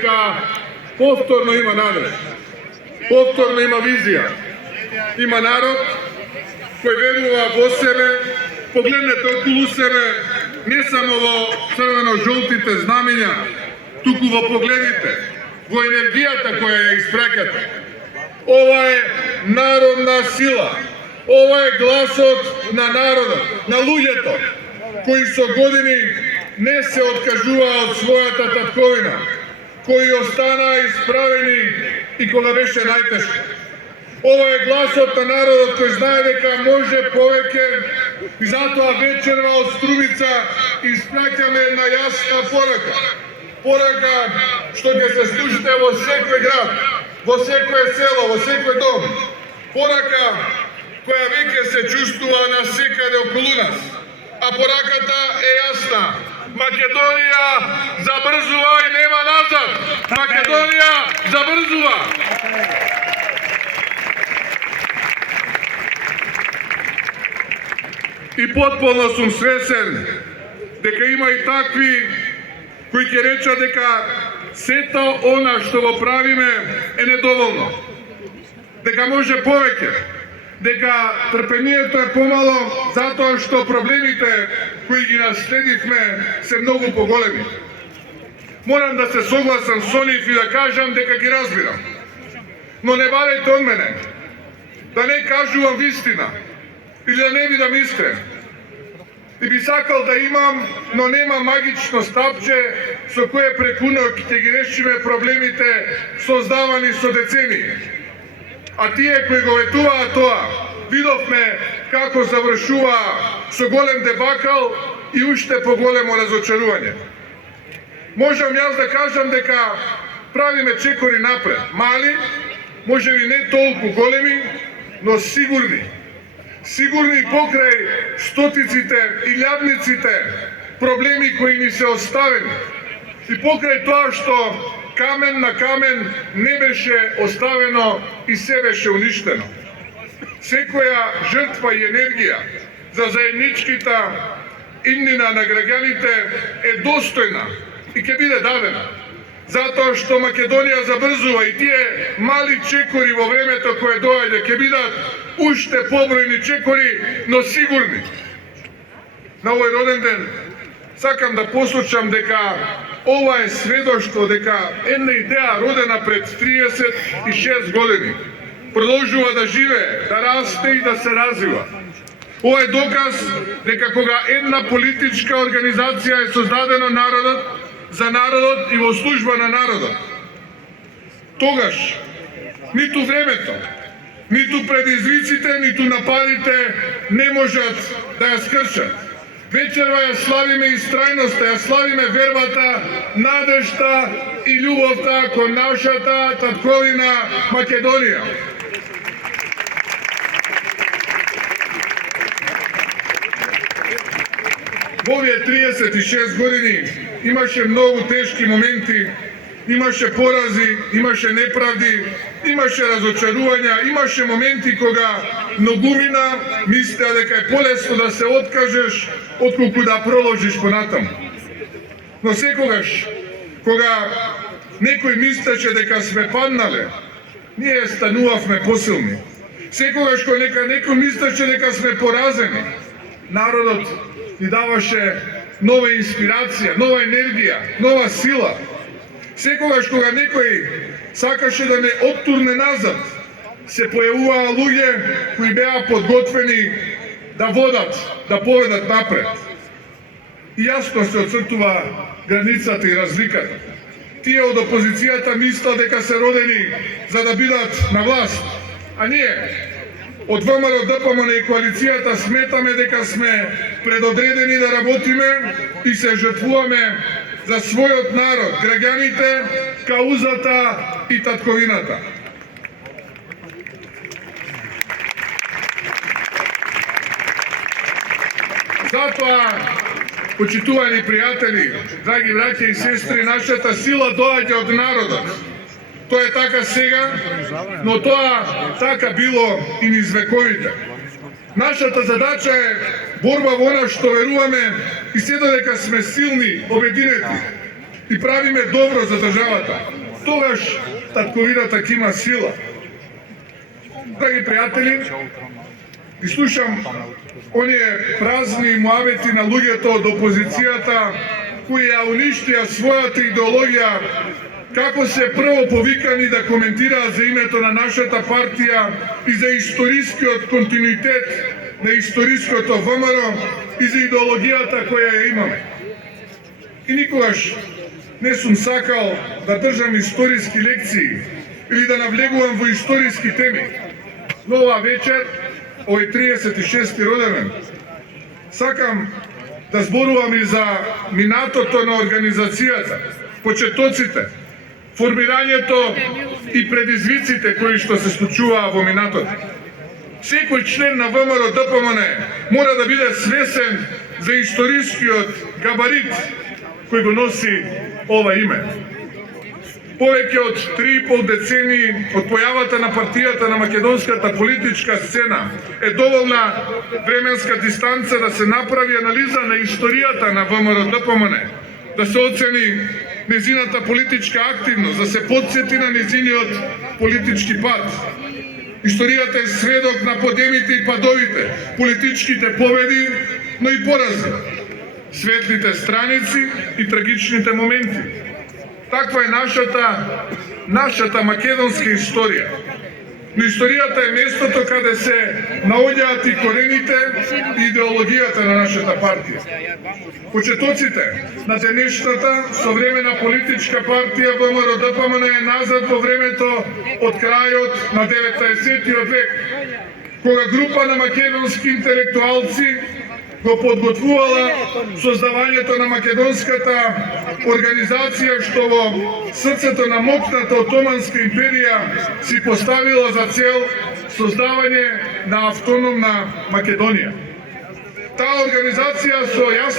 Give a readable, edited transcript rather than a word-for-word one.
дека повторно има надеж, повторно има визија. Има народ кој верува во себе, погледнете околу себе, не само во црвено-жолтите знамења, туку во погледите, во енергијата која ја испрекате. Ова е народна сила, ова е гласот на народот, на луѓето, кои со години не се откажуваа од својата татковина, кои останаа исправени и кога беше најтешко. Ова е гласот на народот кој знае дека може повеќе и затоа вечерва од Струмица испраќаме една јасна порака. Порака што ќе се слушате во секој град, во секое село, во секој дом. Порака која веќе се чувствува насекаде околу нас. А пораката е јасна. Македонија забрзува и нема назад. Македонија забрзува. И потполно сум свесен дека има и такви кои ќе речат дека сето она што го правиме е недоволно. Дека може повеќе. Дека трпението е помало затоа што проблемите кои ги наследивме се многу поголеми. Морам да се согласам со нив и да кажам дека ги разбирам. Но не барајте од мене да не кажувам вистина или да не бидам искрен. И би сакал да имам, но нема магично стапче со кое преку ноќ ќе ги решиме проблемите создавани со децении. А тие кои го ветуваа тоа, видовме како завршува со голем дебакал и уште поголемо разочарување. Можам јас да кажам дека правиме чекори напред, мали, можеби не толку големи, но сигурни. Сигурни покрај стотиците и илјадниците проблеми кои ни се оставени. И покрај тоа што камен на камен не беше оставено и се беше уништено. Секоја жртва и енергија за заедничката иднина на граѓаните е достојна и ќе биде дадена. Затоа што Македонија забрзува и тие мали чекори во времето кое доаѓа ќе бидат уште побројни чекори, но сигурни. На овој роден ден сакам да посочам дека ова е сведоштво дека една идеја родена пред 36 години продолжува да живее, да расте и да се развива. Ова е доказ дека кога една политичка организација е создадена народот, за народот и во служба на народот, тогаш ниту времето, ниту предизвиците, ниту нападите не можат да ја скршат. Вечерва ја славиме истрајноста, ја славиме вербата, надежта и љубовта кон нашата татковина Македонија. Во овие 36 години имаше многу тешки моменти, имаше порази, имаше неправди, имаше разочарувања, имаше моменти кога многумина мислеа дека е полесно да се откажеш отколку да проложиш понатаму. Но секогаш кога некој мислеше дека сме паднале, ние станувавме посилни. Секогаш кога некој мислеше дека сме поразени, народот ни даваше нова инспирација, нова енергија, нова сила. Секогаш кога некој сакаше да не оттурне назад, се појавуваа луѓе кои беа подготвени да водат, да поведат напред. И јасно се оцртува границата и разликата. Тие од опозицијата мислат дека се родени за да бидат на власт, а ние од ВМРО, ДПМН и коалицијата сметаме дека сме предодредени да работиме и се жртвуваме за својот народ, граѓаните, каузата и татковината. Затоа, почитувани пријатели, драги браќа и сестри, нашата сила доаѓа од народот. Тоа е така сега, но тоа така било и низ вековите. Нашата задача е борба во она што веруваме и се додека сме силни, обединети. и правиме добро за државата, тогаш татковината ќе има сила. Драги пријатели, и слушам оние празни муавети на луѓето од опозицијата кои ја уништија својата идеологија, како се прво повикани да коментираат за името на нашата партија и за историскиот континуитет на историското ВМРО и за идеологијата која ја имаме. И никогаш не сум сакал да држам историски лекции или да навлегувам во историски теми. Но ова вечер, овој 36-ти роденден, сакам да зборувам и за минатото на организацијата, почетоците, формирањето и предизвиците кои што се случуваа во минатото. Секој член на ВМРО-ДПМН мора да биде свесен за историскиот габарит кој го носи ова име. Повеќе од 3,5 децении од појавата на партијата на македонската политичка сцена е доволна временска дистанца да се направи анализа на историјата на ВМРО-ДПМН, да се оцени незината политичка активност, да се подсети на незиниот политички пат. Историјата е сведок на подемите и падовите, политичките победи, но и порази, светлите страници и трагичните моменти. Таква е нашата македонска историја. Но историјата е местото каде се наоѓаат и корените и идеологијата на нашата партија. Почетоците на денешната современа политичка партија ВМРО-ДПМН е назад во времето од крајот на 19 век, кога група на македонски интелектуалци го подготвувала создавањето на македонската организација што во срцето на моќната Отоманска империја си поставила за цел создавање на автономна Македонија. Таа организација со јасна